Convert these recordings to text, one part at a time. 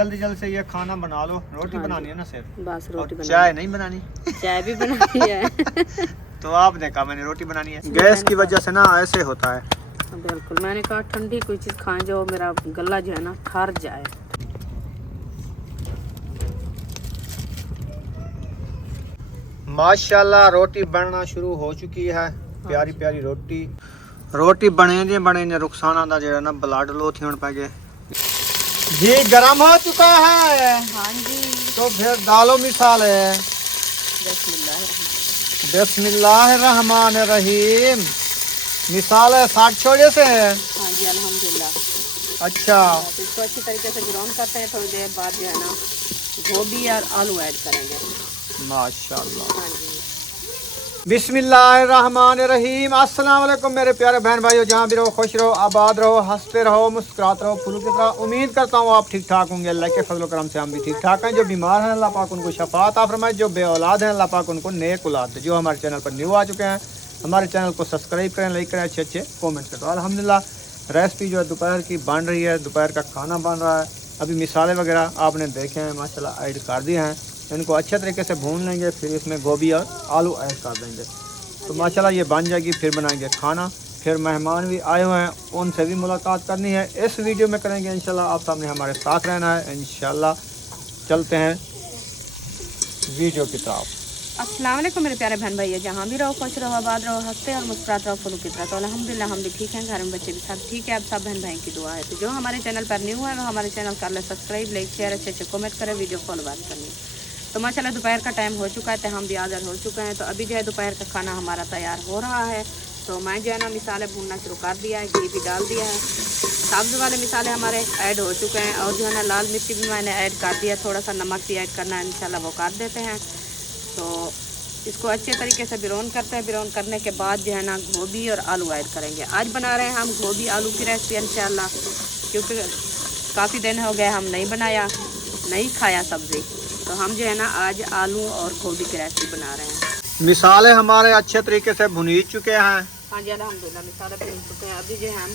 जल्दी जल्दी से ये खाना बना लो। रोटी बनानी है ना सिर्फ, बस रोटी बनानी। चाय नहीं बनानी? चाय भी बनानी है। तो आपने कहा मैंने रोटी बनानी है। गैस की वजह से ना ऐसे होता है। बिल्कुल, मैंने कहा ठंडी कोई चीज़ खाएं जो मेरा गला जो है ना ठहर जाए। माशाल्लाह रोटी बनना शुरू हो चुकी है। प्यारी प्यारी रोटी रोटी बने रुखसाना दा जेड़ा ना ब्लड लो थी पै गए। घी गरम हो चुका है। हाँ जी। तो फिर डालो मिसाल है। बिस्मिल्लाहिर्रहमानिर्रहीम। मिसाल है 60 छोड़े से है। हाँ जी अल्हम्दुलिल्लाह। अच्छा, तो इसको अच्छी तरीके से ग्राउंड करते हैं। थोड़ी देर बाद जो है ना गोभी और आलू ऐड करेंगे। माशाल्लाह। हाँ जी। बिस्मिल्लाहिर्रहमानिर्रहीम। अस्सलाम वालेकुम मेरे प्यारे बहन भाइयों, जहाँ भी रहो खुश रहो, आबाद रहो, हंसते रहो, मुस्कुराते रहो, फूलों की तरह। उम्मीद करता हूँ आप ठीक ठाक होंगे। अल्लाह के फजल करम से हम भी ठीक ठाक हैं। जो बीमार हैं अल्लाह पाक उनको शफा अता फरमाए, जो बे औलाद हैं अल्लाह पाक उनको नेक औलाद दे। जो हमारे चैनल पर न्यू आ चुके हैं हमारे चैनल को सब्सक्राइब करें, लाइक करें, अच्छे अच्छे कॉमेंट करें। तो अल्हम्दुलिल्लाह रेसिपी जो है दोपहर की बन रही है, दोपहर का खाना बन रहा है। अभी मिसाले वगैरह आपने देखे हैं माशाल्लाह ऐड कर दिए हैं। इनको अच्छे तरीके से भून लेंगे, फिर इसमें गोभी और आलू ऐड कर देंगे। तो माशाल्लाह ये बन जाएगी। फिर बनाएंगे खाना। फिर मेहमान भी आए हुए हैं, उनसे भी मुलाकात करनी है। इस वीडियो में करेंगे इंशाल्लाह। आप सामने हमारे साथ रहना है इंशाल्लाह। चलते हैं वीडियो की तरफ। अस्सलाम वालेकुम मेरे प्यारे बहन भाई, जहाँ भी रहो खुश रहो, आबाद रहो, हंसते और मुस्कुराते रहो फूलों की तरह। तो अल्हम्दुलिल्लाह हम भी ठीक हैं, घर में बच्चे भी सब ठीक है। अब सब बहन भाई की दुआ है। तो जो हमारे चैनल पर न्यू है वो हमारे चैनल कर ले सब्सक्राइब, लाइक शेयर, अच्छे अच्छे कमेंट करें, वीडियो फॉलो बात करनी। तो माशाल्लाह दोपहर का टाइम हो चुका है, तो हम भी हाज़िर हो चुके हैं। तो अभी जो है दोपहर का खाना हमारा तैयार हो रहा है। तो मैं जो है ना मिसाले भूनना शुरू कर दिया है, घी भी डाल दिया है। सब्ज़ वाले मिसाले हमारे ऐड हो चुके हैं और जो है ना लाल मिर्ची भी मैंने ऐड कर दिया। थोड़ा सा नमक भी ऐड करना है, इंशाल्लाह वो कर देते हैं। तो इसको अच्छे तरीके से ब्राउन करते हैं। ब्राउन करने के बाद जो है ना गोभी और आलू ऐड करेंगे। आज बना रहे हैं हम गोभी आलू की रेसिपी इंशाल्लाह, क्योंकि काफ़ी दिन हो गए हम नहीं बनाया, नहीं खाया सब्ज़ी। तो हम जो है ना आज आलू और गोभी की रेसिपी बना रहे हैं। मिसाले हमारे अच्छे तरीके से भुनी चुके हैं। हाँ जी अल्हम्दुलिल्लाह मिसाले भून चुके हैं। अभी जो है हम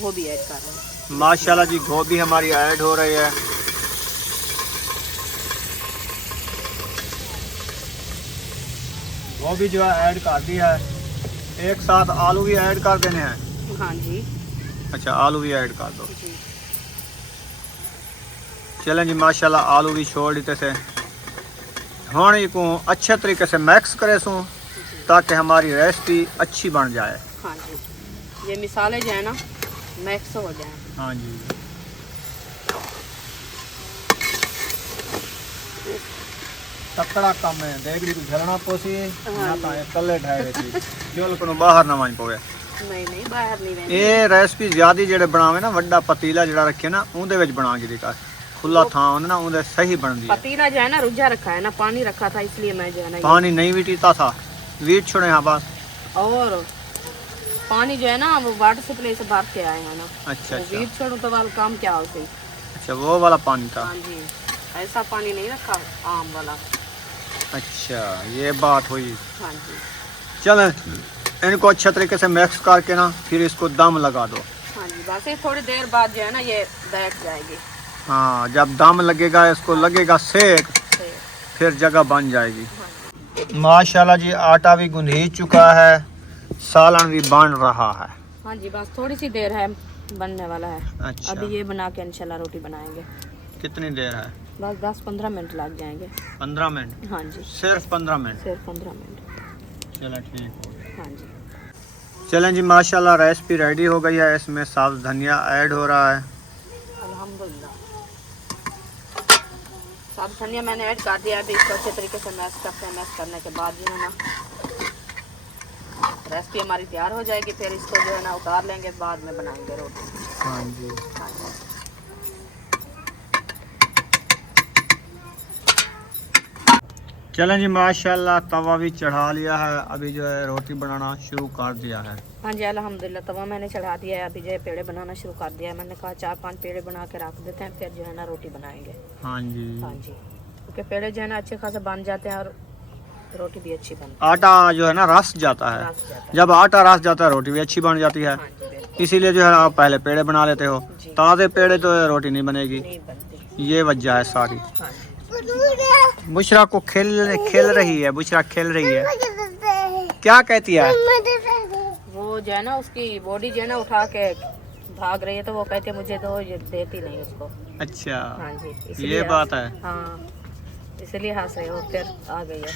गोभी ऐड कर रहे हैं। माशाल्लाह जी गोभी हमारी ऐड हो रही है। गोभी जो है ऐड कर दी है। एक साथ आलू भी ऐड कर देने हैं। हाँ जी। अच्छा आलू भी ऐड कर दो। जी चलें जी माशाल्लाह आलू भी छोड़ देते से। हाँ इसको अच्छे तरीके से मिक्स करे सो ताकि हमारी रेसिपी अच्छी बन जाए। हाँ जी, ये मिसाले जो है ना मिक्स हो जाए। हाँ जी तकड़ा कम है। देख ली तू झलना पोसी ना ता कल्ले ठहरे थी चल को बाहर ना मान पवे। नहीं नहीं बाहर नहीं रहने। ये रेसिपी ज्यादा जेड़े बनावे ना वड्डा पतीला जेड़ा रखे ना उनदे विच बना के दिखा। खुला था ना उनदे सही बनदी है। पतीला जो है ना रुझा रखा है ना, पानी रखा था इसलिए मैं जो है ना पानी नहीं वीटीता था, वीट छोड़े हाँ बस। और पानी जो है ना वो वाटर सप्लाई से भर के आए हैं ना। अच्छा वो अच्छा वीट छोड़ो तो वाला काम क्या हो सही। अच्छा वो वाला पानी था। हाँ जी, ऐसा पानी नहीं रखा आम वाला। अच्छा ये बात हुई। हाँ जी। चल इनको अच्छे तरीके से मिक्स करके ना फिर इसको दम लगा दो। हाँ जी बस ये थोड़ी देर बाद जो है ना ये बैठ जाएगी। हाँ जब दम लगेगा इसको लगेगा सेक फिर जगह बन जाएगी। माशाल्लाह जी आटा भी गुंधी चुका है, सालन भी बन रहा है। हाँ जी बस थोड़ी सी देर है, बनने वाला है। अच्छा अभी ये बना के इंशाल्लाह रोटी बनाएंगे। कितनी देर है? बस 10-15 मिनट लग जाएंगे। 15 मिनट? हाँ जी सिर्फ 15 मिनट? सिर्फ 15 मिनट। चलो ठीक हो। हाँ जी चलें जी माशाल्लाह रेसिपी रेडी हो गई है। इसमें साफ धनिया ऐड हो रहा है। अल्हम्दुलिल्लाह सब धनिया मैंने ऐड कर दिया। अभी इसको अच्छे तरीके से मैश करते हैं। मैश करने के बाद जो है ना रेसिपी हमारी तैयार हो जाएगी। फिर इसको जो है ना उतार लेंगे, बाद में बनाएंगे रोटी। हाँ जी चलें जी माशाल्लाह तवा भी चढ़ा लिया है। अभी जो है रोटी बनाना शुरू कर दिया है। हाँ जी अल्हम्दुलिल्लाह तवा मैंने चढ़ा दिया है। अभी जो है पेड़े बनाना शुरू कर दिया है। मैंने कहा 4-5 पेड़े बना के रख देते हैं, फिर जो है ना रोटी बनाएंगे। हाँ जी हाँ जी क्योंकि पेड़े जो है ना अच्छे खासे बन जाते हैं और रोटी भी अच्छी बनती आटा जो है ना रस जाता है। रस जाता है। जब आटा रस जाता है रोटी भी अच्छी बन जाती है। हाँ जी बिल्कुल इसीलिए जो है आप पहले पेड़े बना लेते हो। जी। ताज़े पेड़े तो रोटी नहीं बनेगी। नहीं बनती। ये वजह है सारी। हाँ बुशरा को खेल रही है, बुशरा खेल रही है। क्या कहती है? वो जो है ना उसकी बॉडी जो है ना उठा के भाग रही है, तो वो कहती है मुझे दो, ये देती नहीं उसको। अच्छा, हाँ जी, ये इसलिए बात है। हाँ, इसलिए हंस रहे हो, फिर आ गई है।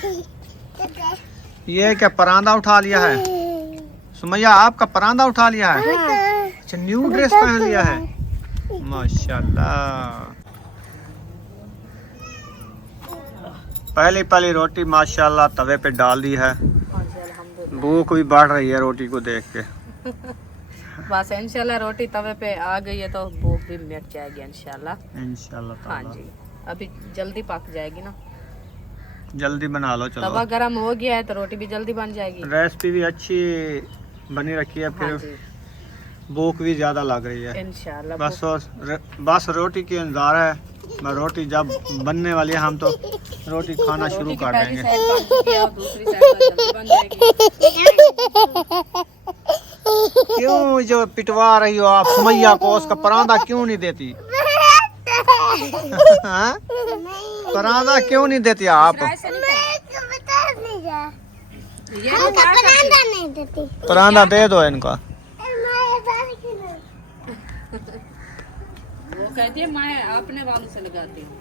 ये क्या परांदा उठा लिया है? सुमैया आपका परांदा उठा लिया है? अच्छा, न्यू ड्रेस पहन लिया है, माशाल्लाह। पहली रोटी माशाल्लाह तवे पे डाल दी है। हाँ जी, अल्हम्दुलिल्लाह। भूख भी बढ़ रही है रोटी को देख के। बस इंशाल्लाह रोटी तवे पे आ गई है तो भूख भी मिट जाएगी इंशाल्लाह। इंशाल्लाह हाँ ताला। जी, अभी जल्दी पक जाएगी ना, जल्दी बना लो। तवा चलो, गरम हो गया है तो रोटी भी जल्दी बन जाएगी। रेसिपी भी अच्छी बनी रखी है, हाँ फिर जी, भूख भी ज्यादा लग रही है। इंशाल्लाह। बस रोटी की इंतजार है। रोटी जब बनने वाली है हम तो रोटी खाना शुरू रोटी की कर पहली देंगे। साइड बन चुकी है और दूसरी साइड जल्दी बन जाएगी। क्यों जो पिटवा रही हो आप सुमैया को? उसका परांदा क्यों नहीं देती? हाँ? परांदा क्यों नहीं देती आप? परांदा दे दो इनका। वो कहती है मैं अपने बालों से लगाती हूँ।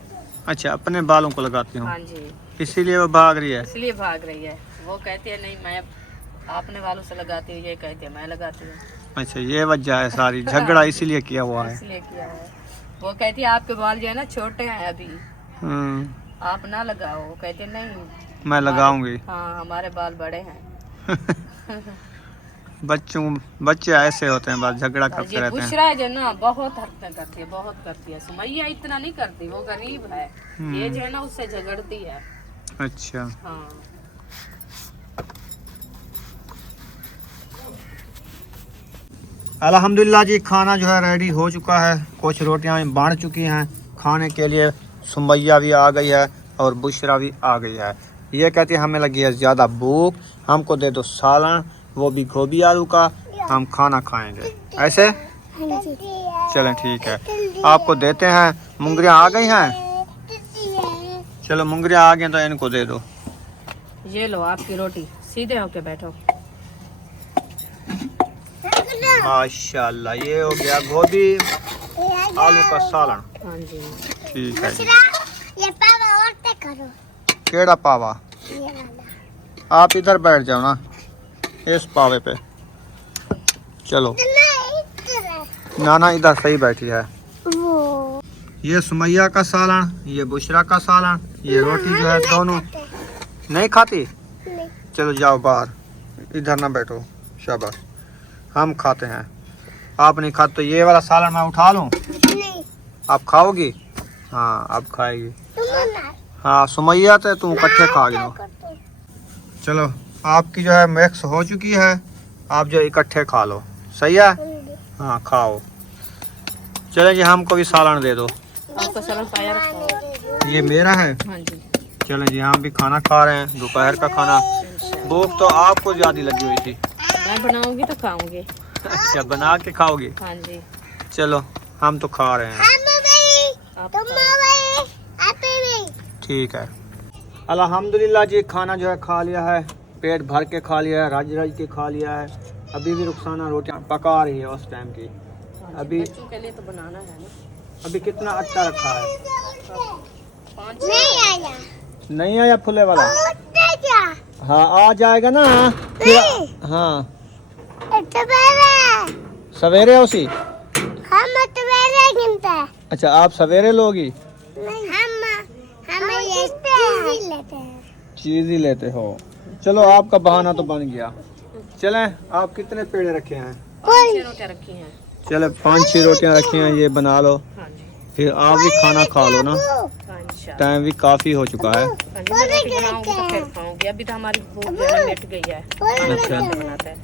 अच्छा, अपने बालों को लगाती हूँ, हाँ जी, इसीलिए वो भाग रही है। इसलिए भाग रही है। वो कहती है नहीं मैं अपने बालों से लगाती हूँ, ये कहती है मैं लगाती हूँ। अच्छा, ये वजह है सारी, झगड़ा इसीलिए किया हुआ है। इसलिए किया है। वो कहती है आपके बाल जो है ना छोटे हैं अभी, आप ना लगाओ। वो कहती है नहीं मैं लगाऊंगी। हाँ, हमारे बाल बड़े हैं। बच्चे ऐसे होते हैं, बस झगड़ा करते ये रहते हैं। बुशरा है जो ना बहुत हरकतें करती है, बहुत करती है। सुमैया इतना नहीं करती, वो गरीब है। ये जो है ना उससे झगड़ती है। अच्छा, हाँ, अल्हम्दुलिल्लाह जी, खाना जो है रेडी हो चुका है। कुछ रोटियां बन चुकी हैं खाने के लिए। सुमैया भी आ गई है और बुशरा भी आ गई है। ये कहती है हमें लगी है ज़्यादा भूख, हमको दे दो सालन, वो भी गोभी आलू का, हम खाना खाएंगे। ऐसे चलें, ठीक है, आपको देते हैं। मुंगरियाँ आ गई हैं, चलो मुंगरियाँ आ गई तो इनको दे दो। ये लो आपकी रोटी, सीधे होके बैठो। माशाल्लाह, ये हो गया गोभी आलू का सालन। हाँ जी, ठीक है जी। ये पावा और पे करो, केड़ा पावा? ये वाला। आप इधर बैठ जाओ ना, इस पावे पे। चलो, नहीं, इधर है। नाना इधर सही बैठी है। वो ये सुमैया का सालन, ये बुशरा का सालन, ये रोटी जो है दोनों नहीं खाती। नहीं। चलो जाओ बाहर, इधर ना बैठो, शाबाश। हम खाते हैं, आप नहीं खाते तो ये वाला सालन मैं उठा लूं? नहीं, आप खाओगी? हाँ, आप खाएगी। तुम ना हाँ, सुमैया तो तुम इकट्ठे खा लो। कर दो। चलो, आपकी जो है मिक्स हो चुकी है, आप जो इकट्ठे खा लो, सही है? हाँ, खाओ। चले जी, हमको भी सालन दे दो। आपका सलाद पाया रखो। ये मेरा है। हाँ जी, चलें जी, हम भी खाना खा रहे हैं, दोपहर का खाना। भूख तो आपको ज़्यादा लगी हुई थी। मैं बनाऊंगी तो खाऊंगी। अच्छा, बना के खाओगी? हाँ जी, चलो, हम तो खा रहे हैं। हम भी, आप तुम भी, आप भी। ठीक है, अल्हम्दुलिल्लाह जी, खाना जो है खा लिया है, पेट भर के खा लिया है, रज रज के खा लिया है। अभी भी रुखसाना रोटियां पका रही है उस टाइम की। अभी बच्चों के लिए तो बनाना है ना। अभी कितना आटा रखा है? 5 नहीं आया, नहीं आया फुले वाला? उठते क्या? हाँ, आ जाएगा ना फिर। हाँ, इतने सवेरे उसी। हम इतने गिनते हैं। अच्छा, आप सवेरे लोगी? नहीं, हम ये चीज़ लेते हैं। चीज़ ही लेते हो। चलो, आपका बहाना तो बन गया। चलें, आप कितने पेड़े रखे हैं? 6 रोटियां रखी हैं। चले, 5-6 रोटियां रखी हैं, ये बना लो, हाँ जी, फिर आप भी खाना खा लो ना, हाँ इंशाल्लाह। टाइम भी काफ़ी हो चुका है। हाँ जी, मैं रोटी बनाऊंगी तो फिर खाऊंगी। अभी तो हमारी भूख जो है ना मिट गई है। खाना अच्छा। कैसे बनाते हैं?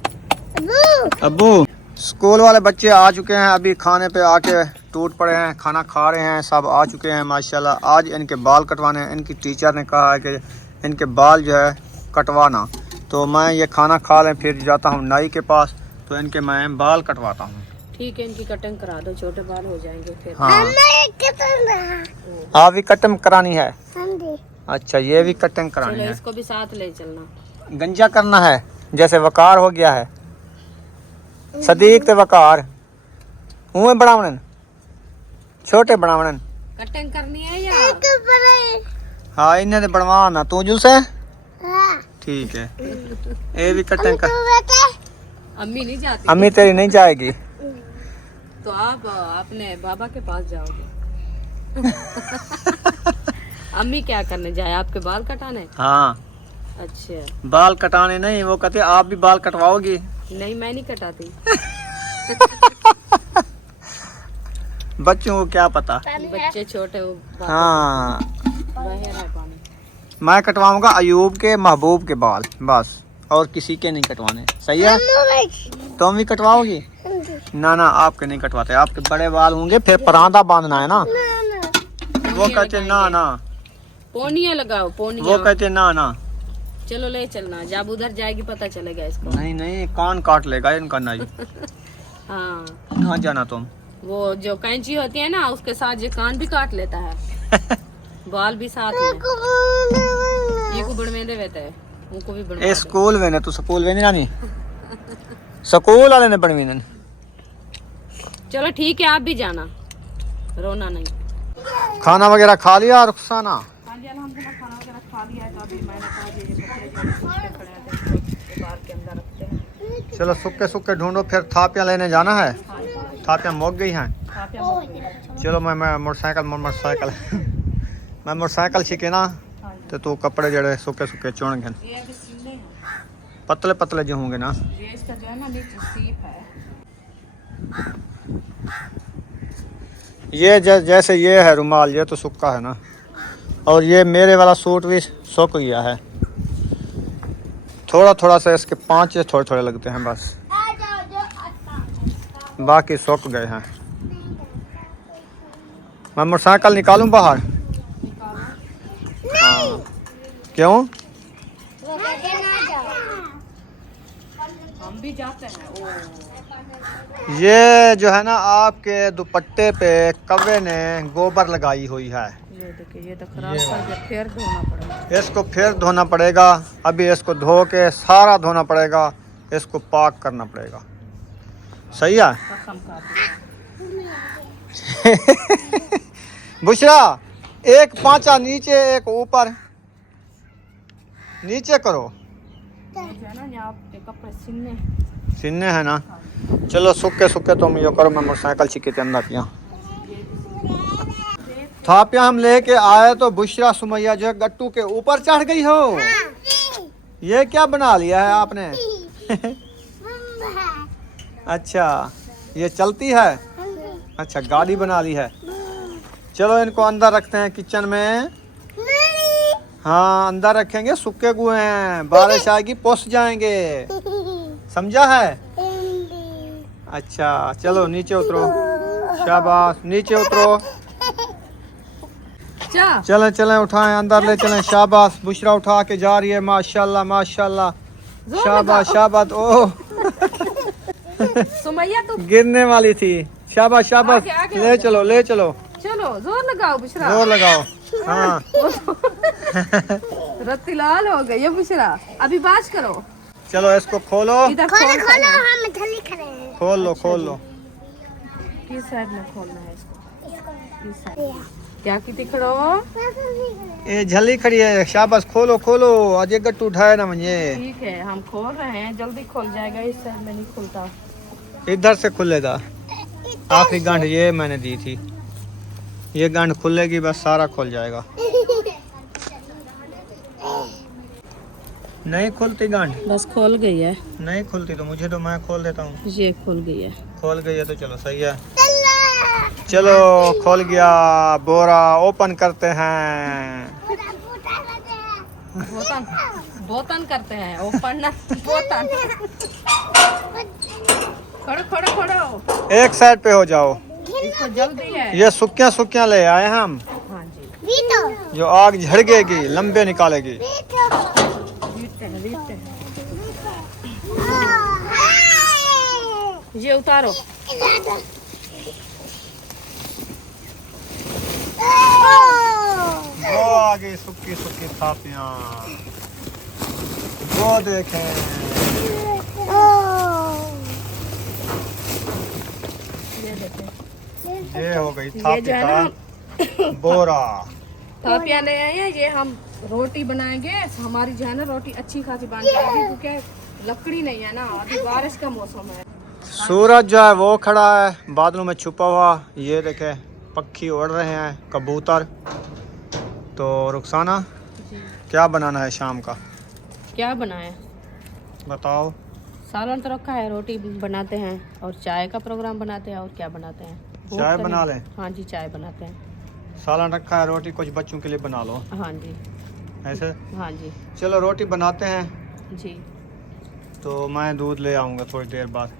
अब्बू, स्कूल वाले बच्चे आ चुके हैं, अभी खाने पे आके टूट पड़े हैं, खाना खा रहे हैं, सब आ चुके हैं माशाल्लाह। आज इनके बाल कटवाने हैं, इनकी टीचर ने कहा है कि इनके बाल जो है कटवाना, तो मैं ये खाना खा लें फिर जाता हूँ नाई के पास, तो इनके मैं बाल कटवाता हूँ। ठीक है, इनकी कटिंग करा दो, छोटे बाल हो जाएंगे फिर। हाँ हमें कितना आप भी कटिंग करानी है। समझे अच्छा ये भी कटिंग करानी चलो है। इसको भी साथ ले चलना। गंजा करना है जैसे वकार हो गया है। सदीक ते वकार उहे बनावनन छोटे बनावनन। कटिंग करनी है या एक बड़े हाँ इन्हें ते बनवाना तू जुल से हाँ ठीक है। ये भी कटिंग कर। तू बेटे अम्मी नहीं जाती? अम्मी तेरी नहीं जाएगी। तो आप अपने बाबा के पास जाओगे। अम्मी क्या करने जाए, आपके बाल कटाने? हाँ अच्छा बाल कटाने नहीं, वो कहते आप भी बाल कटवाओगी। नहीं, मैं नहीं कटाती। बच्चों को क्या पता। बच्चे छोटे वो हाँ बाहर है पानी। मैं कटवाऊंगा अयूब के महबूब के बाल बस, और किसी के नहीं कटवाने। सही है? तुम भी कटवाओगी? ना ना आपके नहीं कटवाते, आपके बड़े बाल होंगे फिर परांदा बांधना है ना। वो कहते ना ना, पोनिया लगाओ, पोनिया। वो कहते ना ना। चलो ले चलना, जब उधर जाएगी पता चलेगा इसको। नहीं नहीं कान काट लेगा इनका। नहीं हाँ कहाँ जाना तुम? वो जो कैंची होती है ना, उसके साथ ये कान भी काट लेता है। बाल भी साथ में। ये को बनवेंदे रहता है, उनको भी बनवा ए दे। स्कूल वेने तू स्कूल वेनी रानी स्कूल वाले ने बनवीन। चलो ठीक है, आप भी जाना, रोना नहीं। खाना वगैरह खा लिया रुखसाना? हाँ जी अल्हम्दुलिल्लाह खाना वगैरह खा लिया है। तो अभी मैंने कहा ये कपड़े जो सूखे खड़े हैं तो बाहर के अंदर रखते हैं। चलो सुक्के सुक्के ढूंढो, फिर थापियाँ लेने जाना है। थापियाँ मुक गई हैं। आप यहाँ मत जाओ। चलो मैं मोटरसाइकिल मैं मोटरसाइकिल सीखे ना तो तू कपड़े जड़े सुक्के सुक्के चुन गए ये अभी सीने हैं। पतले पतले जो होंगे ना। ये इसका जो है ना नीचे सीप है। ये जैसे ये है रुमाल, ये तो सूखा है ना। और ये मेरे वाला सूट भी सूख गया है। थोड़ा थोड़ा सा इसके पांच थोड़े थोड़े लगते हैं बस, बाकी सूख गए हैं। मैं मोटरसाइकिल निकालूं बाहर? हाँ क्यों? हम भी जाते हैं। ओ ये जो है ना आपके दुपट्टे पे कव्वे ने गोबर लगाई हुई है। ये देखिए, ये तो खराब करके फिर धोना पड़ेगा। इसको फिर धोना पड़ेगा। अभी इसको धो के सारा धोना पड़ेगा, इसको पाक करना पड़ेगा। सही है? कसम खा बुशरा एक पांचा नीचे एक ऊपर, नीचे करो। जो है ना यहाँ पे कपड़े सिलने। सीने है ना। चलो सुक्के सुक्के तुम यो करो, मैं मोटरसाइकिल सीखे के अंदर पिया थापिया हम लेके आए तो बुशरा सुमैया जो है गट्टू के ऊपर चढ़ गई हो। ये क्या बना लिया है आपने? अच्छा ये चलती है। अच्छा गाड़ी बना ली है। चलो इनको अंदर रखते हैं किचन में। हाँ अंदर रखेंगे, सूखे हुए हैं, बारिश आएगी पुस जाएंगे। समझा है? अच्छा चलो नीचे उतरो। शाबाश नीचे उतरो। चलें चलें उठाएं, अंदर ले चलें। शाबाश बुशरा उठा के जा रही है। माशाल्लाह माशाल्लाह। शाबाश शाबाश। ओह सुमैया तो गिरने वाली थी। शाबाश शाबाश। आगे, आगे ले चलो ले चलो। चलो जोर लगाओ बुशरा। जोर लगाओ। हाँ रत्ती लाल हो गई है बुशरा। अभी बात करो। चलो इसको खोलो। इधर खोलो खोल खोलो हम थली खड़े हैं। खोल लो खोल लो। किस साइड में खोलना है इसको? किस साइड? क्या की दिखड़ो? ये झली खड़ी है। शाबाश खोलो खोलो। अजय गट्टू उठाए ना मुझे। ठीक है हम खोल रहे हैं, जल्दी खुल जाएगा। इस साइड में नहीं खुलता। इधर से खुलेगा। आखिरी गांठ ये मैंने दी थी, ये गांठ खुलेगी बस सारा खुल जाएगा। नहीं खुलती गांठ? बस खोल गई है। नहीं खुलती तो मुझे तो मैं खोल देता हूँ। ये खुल गई है। खोल गई है तो चलो सही है। चलो खोल गया। बोरा ओपन करते हैं। बोतन बोतन करते हैं, ओपन ना बोतन। खड़ो खड़ो खड़ो। एक साइड पे हो जाओ। इसको जल्दी है। ये सुक्कियां सुक्कियां ले आए हम, हाँ जी वीटो जो आग झड़केगी लंबे निकालेगी। रीटते हैं, रीटते हैं। ये उतारो। वो आगे सुक्की सुक्की थापियां, वो देखें। ये हो गई थापी का बोरा। थापियाँ ले आए हैं, ये हम रोटी बनाएंगे। हमारी जो है ना रोटी अच्छी खासी बन जाएगी, क्योंकि लकड़ी नहीं है ना, अभी बारिश का मौसम है। सूरज जो है वो खड़ा है बादलों में छुपा हुआ। ये देखे पक्षी उड़ रहे हैं, कबूतर। तो रुखसाना क्या बनाना है शाम का? क्या बनाए बताओ। सालन तो रखा है, रोटी बनाते हैं और चाय का प्रोग्राम बनाते हैं। और क्या बनाते हैं? चाय बना लें। हाँ जी, चाय बनाते हैं। सालन रखा है, रोटी कुछ बच्चों के लिए बना लो। हाँ जी, ऐसे हाँ जी, चलो रोटी बनाते हैं। जी तो मैं दूध ले आऊँगा थोड़ी देर बाद,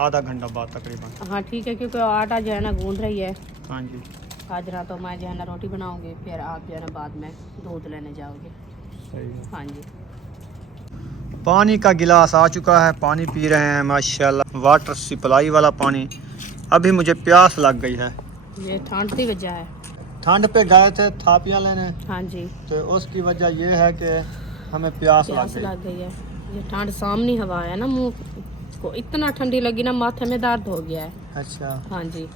आधा घंटा बाद तकरीबन। हाँ ठीक है, क्योंकि आटा जो है ना गूंद रही है। हाँ जी, आज रात तो मैं जो है ना रोटी बनाऊंगी, फिर आप जो है ना बाद में दूध लेने जाओगे। सही है। हाँ जी, पानी का गिलास आ चुका है, पानी पी रहे हैं माशाल्लाह, वाटर सप्लाई वाला पानी। अभी मुझे प्यास लग गई है। ये ठंड की वजह है। ठंड पे गए थे थापियाँ लेने, हाँ जी, तो उसकी वजह ये है कि हमें प्यास प्यास लग लग गई है। ये ठंड सामनी हवा है ना, मुंह को इतना ठंडी लगी ना, माथे में दर्द हो गया है। गई। अच्छा, हाँ जी,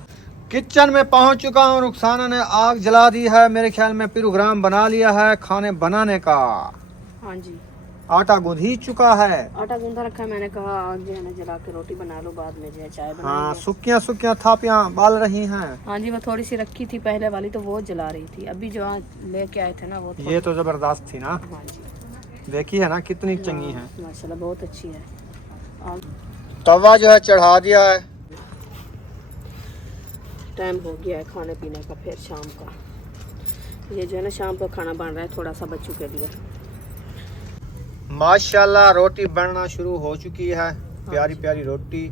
किचन में पहुंच चुका हूँ। रुखसाना ने आग जला दी है, मेरे ख्याल में प्रोग्राम बना लिया है खाने बनाने का। हाँ जी, आटा गूंद ही चुका है। आटा गूंदा रखा है। मैंने कहा आग जो है ना जला के रोटी बना लो, बाद में जो है चाय हाँ, बनाएंगे। सुखियाँ सुखियाँ थापियाँ बाल रही हैं। हाँ जी, वो थोड़ी सी रखी थी पहले वाली, तो वो जला रही थी। अभी जो आज लेके आए थे ना वो ये तो जबरदस्त थी ना, हाँ जी, देखी है ना कितनी चंगी है। माशाल्लाह बहुत अच्छी है। और तवा जो है चढ़ा दिया है। टाइम हो गया है खाने पीने का, फिर शाम का। ये जो है ना शाम को खाना बन रहा है थोड़ा सा बच्चों के लिए। माशाल्लाह रोटी बनना शुरू हो चुकी है, प्यारी प्यारी रोटी।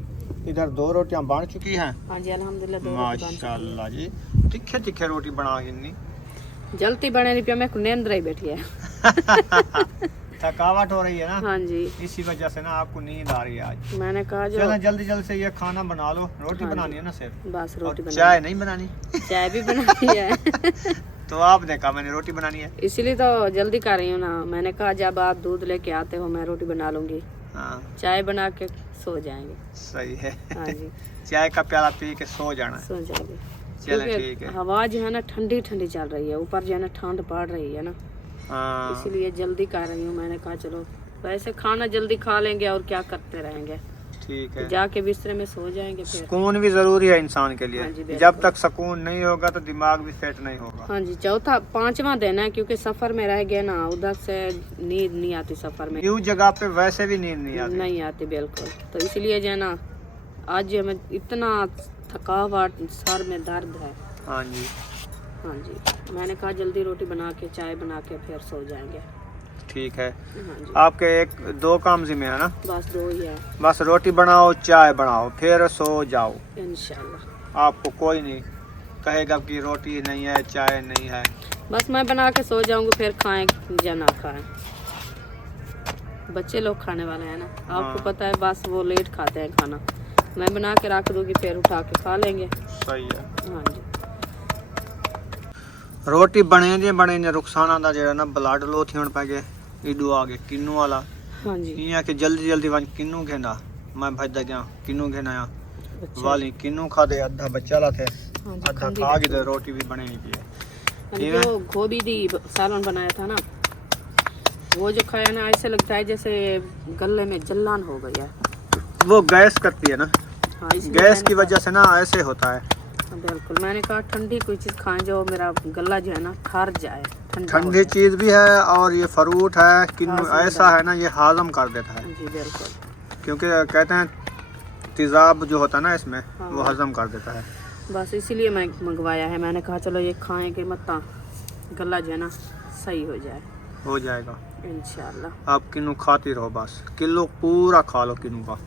इधर 2 रोटियां बन चुकी हैं। हाँ जी, अल्हम्दुलिल्लाह 2 रोटी बन चुकी माशाल्लाह जी, तीखे तीखे रोटी बना गिनी। है। जल्दी बने नहीं पिया, मैं नींद रही बैठी है। थकावट हो रही है ना, हाँ जी, इसी वजह से ना आपको नींद आ रही है आज। मैंने कहा जो चलो जल्दी जल्दी से ये खाना बना लो। रोटी हाँ बनानी है ना सिर्फ, बस और रोटी बना, चाय नहीं बनानी। चाय भी बनानी है। तो आपने कहा मैंने रोटी बनानी है। इसीलिए तो जल्दी कर रही हूँ ना। मैंने कहा जब आप दूध लेके आते हो मैं रोटी बना लूंगी, हाँ चाय बना के सो जाएंगे। सही है। हाँ जी, चाय का प्याला पी के सो जाना है। सो जाएंगे। चलो क्योंकि ठीक है। हवा जो है ना ठंडी ठंडी चल रही है, ऊपर जो है ना ठंड पड़ रही है ना, हाँ इसीलिए जल्दी कर रही हूँ। मैंने कहा चलो वैसे खाना जल्दी खा लेंगे और क्या करते रहेंगे, ठीक है। जाके बिस्तर में सो जाएंगे फिर। सुकून भी जरूरी है इंसान के लिए। हाँ जी, बिल्कुल। जब तक सुकून नहीं होगा तो दिमाग भी सेट नहीं होगा। हाँ जी, चौथा 5वां दिन है, क्योंकि सफर में रह गए ना, उधर से नींद नहीं आती सफर में, न्यू जगह पे वैसे भी नींद नहीं आती। नहीं आती बिल्कुल। तो इसलिए जो है ना आज जो हमें इतना थकावट, सर में दर्द है। हाँ जी, हाँ जी, मैंने कहा जल्दी रोटी बना के चाय बना के फिर सो जाएंगे। ठीक है। हाँ जी, आपके 1-2 काम जिम्मे है ना, बस 2 ही है बस रोटी बनाओ, चाय बनाओ, फिर सो जाओ। इंशाल्लाह। आपको कोई नहीं कहेगा कि रोटी नहीं है, चाय नहीं है। बस मैं बना के सो जाऊंगी, फिर खाएं या ना खाएं। बच्चे लोग खाने वाले हैं ना, आपको हाँ। पता है, बस वो लेट खाते हैं खाना। मैं बना के रख दूंगी, फिर उठा के खा लेंगे। सही है। हाँ जी, रोटी बने ने रुखसाना दा जेड़ा ना ब्लड लो थी पै गए इडू आ गए किन्नू वाला। हाँ जी, इयां कि जल्दी जल्दी वन किन्नू घेना, मैं भजदा गया किन्नू घेना आ अच्छा। वाली किन्नू खा दे, आधा बच्चा ला थे, हाँ जी, आधा ठंडी खा बैठी। के रोटी भी बने नहीं पी। अभी जो गोभी दी सालन बनाया था ना, वो जो खाया ना, ऐसे लगता है जैसे गले में जलन हो गई है। वो गैस करती है ना, हाँ, इसलिए गैस मैंने की वजह से ना ऐसे होता है। कहा- बिल्कुल, मैंने कहा ठंडी कोई चीज़ खाएं जो मेरा गला जो है ना ठहर जाए, ठंडा हो ठंडी जाए। चीज भी है और ये फ्रूट है किन्नू, हाँ, ऐसा है ना ये हाजम कर देता है। जी बिल्कुल, क्योंकि कहते हैं तेजाब जो होता है ना इसमें, हाँ। वो हजम कर देता है। बस इसीलिए मैं मंगवाया है। मैंने कहा चलो ये खाएं कि मत गला जो है ना सही हो जाए हो जाएगा। इंशाल्लाह। आप किन्नू खाती रहो, बस किलो पूरा खा लो किन्नू का।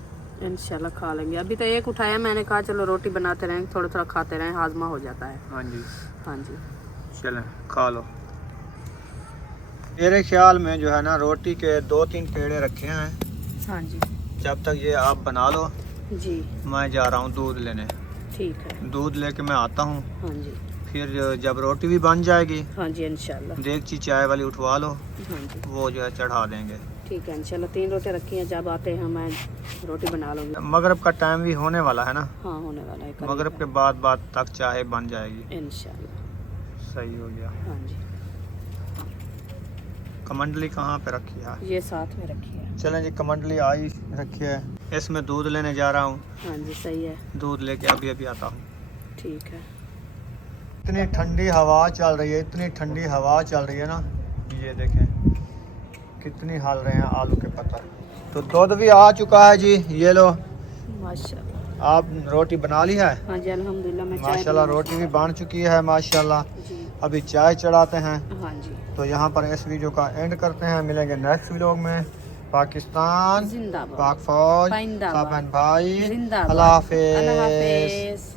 इंशाल्लाह खा लेंगे। अभी तो एक उठाया, मैंने कहा चलो रोटी बनाते रहें, थोड़ा थोड़ा खाते रहें, हाजमा हो जाता है। हाँ जी, हाँ जी, चलें खा लो। मेरे ख्याल में जो है ना रोटी के 2-3 पेड़े रखे हैं। हाँ जी, जब तक ये आप बना लो, जी मैं जा रहा हूँ दूध लेने। ठीक है। दूध लेके मैं आता हूँ। हाँ जी। फिर जब रोटी भी बन जाएगी, हाँ जी इंशाल्लाह। देगची चाय वाली उठवा लो, हाँ जी वो जो है चढ़ा देंगे। ठीक है इंशाल्लाह। 3 रोटी रखी हैं, जब आते हैं मैं रोटी बना लूँगी। मगरिब का टाइम भी होने वाला है ना, हाँ होने वाला है करीब मगरिब है। के बाद तक चाय बन जाएगी। इंशाल्लाह। सही हो गया। हाँ जी कमंडली कहाँ पे रखी है? ये साथ में रखी है। चलें जी, कमंडली आई रखी है, इसमें दूध लेने जा रहा हूँ। हाँ जी सही है। दूध लेके अभी अभी आता हूँ। ठीक है। इतनी ठंडी हवा चल रही है, इतनी ठंडी हवा चल रही है ना, ये देखें कितनी हाल रहे हैं आलू के पत्ता। तो दूध भी आ चुका है जी, ये लो। माशाल्लाह। आप रोटी बना ली है? हाँ जी अल्हम्दुलिल्लाह। मैं चाय माशाल्लाह बनाऊँ। रोटी भी बन चुकी है माशाल्लाह। जी। अभी चाय चढ़ाते हैं। हाँ जी। तो यहाँ पर इस वीडियो का एंड करते हैं, मिलेंगे नेक्स्ट व्लॉग में। पाकिस्तान, जिंदाबाद। पाक फौज, जिंदाबाद। बहन भाई, जिंदाबाद। अल्लाह अल्लाह हाफिज़। हाफिज़।